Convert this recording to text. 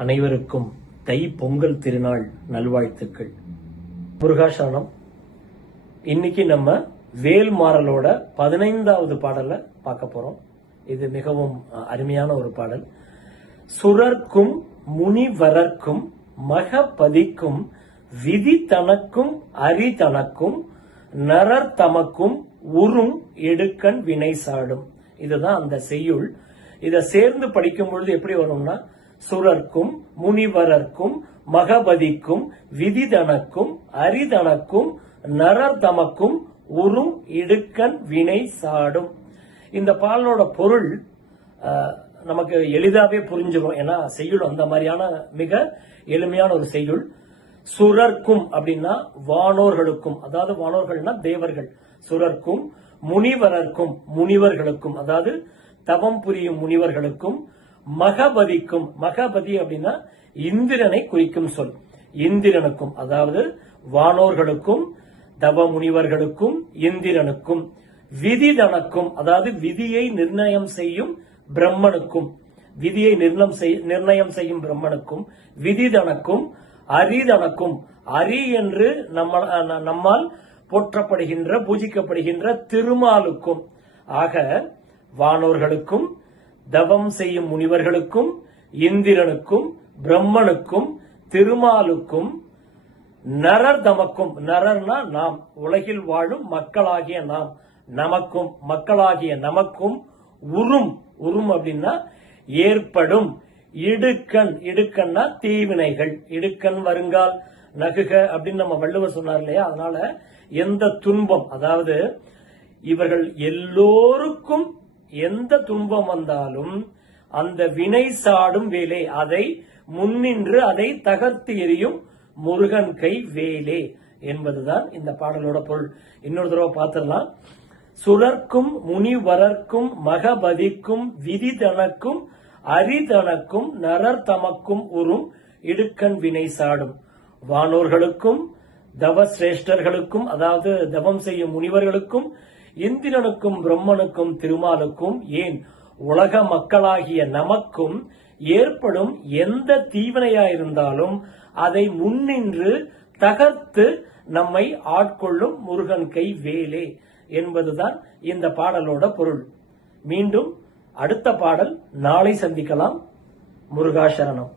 அனைவருக்கும் தை பொங்கல் திருநாள் நல்வாழ்த்துக்கள். முருகாசரணம். இன்னைக்கு நம்ம வேல்மாறலோட 15வது பாடலை பார்க்க போறோம். இது மிகவும் அருமையான ஒரு பாடல். சுரர்க்கும் முனிவரர்க்கும் மகபதிக்கும் விதி தனக்கும் அரி தனக்கும் நரர் தமக்கும் உறும் எடுக்கண் வினை சாடும். இதுதான் அந்த செய்யுள். இதை சேர்ந்து படிக்கும் பொழுது எப்படி வரும்னா, சுரர்க்கும் முனிவரர்க்கும் மகபதிக்கும் விதிதனக்கும் அரிதனக்கும் நரர் தமக்கும் உறும் இடுக்கண் வினை சாடும். இந்த பாடலோட பொருள் நமக்கு எளிதாவே புரிஞ்சிடும். ஏன்னா செய்யுள் அந்த மாதிரியான மிக எளிமையான ஒரு செய்யுள். சுரர்க்கும் அப்படின்னா வானோர்களுக்கும், அதாவது வானோர்கள்னா தேவர்கள். சுரர்க்கும் முனிவரர்க்கும் முனிவர்களுக்கும், அதாவது தவம் புரியும் முனிவர்களுக்கும் மகபதிக்கும், மகபதி அப்படின்னா இந்திரனை குறிக்கும் சொல். இந்திரனுக்கும், அதாவது வானோர்களுக்கும் தவ முனிவர்களுக்கும் இந்திரனுக்கும், விதிதனக்கும், அதாவது விதியை நிர்ணயம் செய்யும் பிரம்மனுக்கும், விதியை நிர்ணயம் செய்யும் பிரம்மனுக்கும், விதிதனக்கும் அரிதனக்கும், அரி என்று நம்மால் போற்றப்படுகின்ற பூஜிக்கப்படுகின்ற திருமாலுக்கும், ஆக வானோர்களுக்கும் தவம் செய்யும் முனிவர்களுக்கும் இந்திரனுக்கும் பிரம்மனுக்கும் திருமாலுக்கும் நரர் தமக்கும், நரர்னா நாம், உலகில் வாழும் மக்களாகிய நாம், நமக்கும் மக்களாகிய நமக்கும் உறும், உறும் அப்படின்னா ஏற்படும் இடுக்கண், இடுக்கண்ணா தீவினைகள், இடுக்கண் வருங்கால் நகுக அப்படின்னு நம்ம வள்ளுவர் சொன்னார் இல்லையா. அதனால எந்த துன்பம், அதாவது இவர்கள் எல்லோருக்கும் எந்த துன்பம் வந்தாலும் அந்த வினை சாடும் வேலை, அதை முன்னின்று அதை தகர்த்து எறியும் முருகன் கை வேலே என்பதுதான் இந்த பாடலோட பொருள். இன்னொரு தடவை பார்த்திடலாம். சுரர்க்கும் முனிவரர்க்கும் மகபதிக்கும் விதிதனக்கும் அரிதனக்கும் நரர் தமக்கும் உறும் இடுக்கண் வினை சாடும். வானோர்களுக்கும் தவ சிரேஷ்டர்களுக்கும், அதாவது தவம் செய்யும் முனிவர்களுக்கும் இந்திரனுக்கும் பிரம்மனுக்கும் திருமாலுக்கும், ஏன் உலக மக்களாகிய நமக்கும் ஏற்படும் எந்த தீவினையாயிருந்தாலும் அதை முன்னின்று தகர்த்து நம்மை ஆட்கொள்ளும் முருகன் கை வேலே என்பதுதான் இந்த பாடலோட பொருள். மீண்டும் அடுத்த பாடல் நாளை சந்திக்கலாம். முருகாசரணம்.